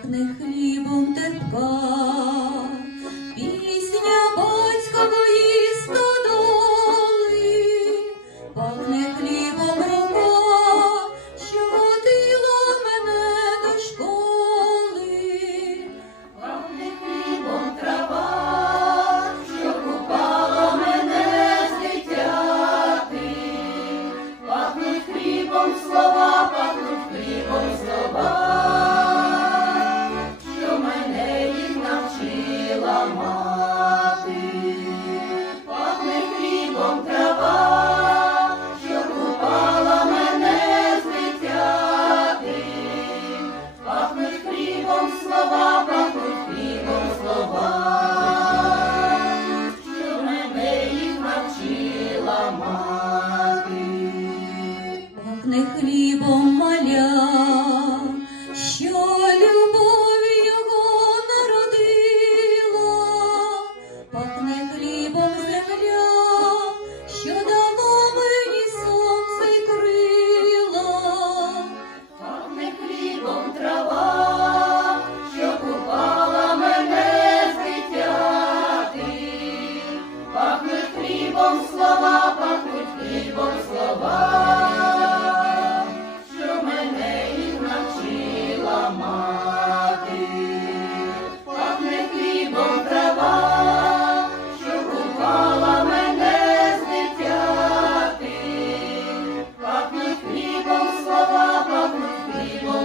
пахне хлібом терпка, пісня батькової стодоли, пахне хлібом рука, що водила мене до школи. Пахне хлібом трава, що купала мене з дитяти. Слова, хлібом слова. Baba. хлібом слова, пахнуть хлібом слова, що мене їх навчила мати, пахне хлібом трава, що купала мене злетяти, пахне хлібом слова, пахнуть хлібом.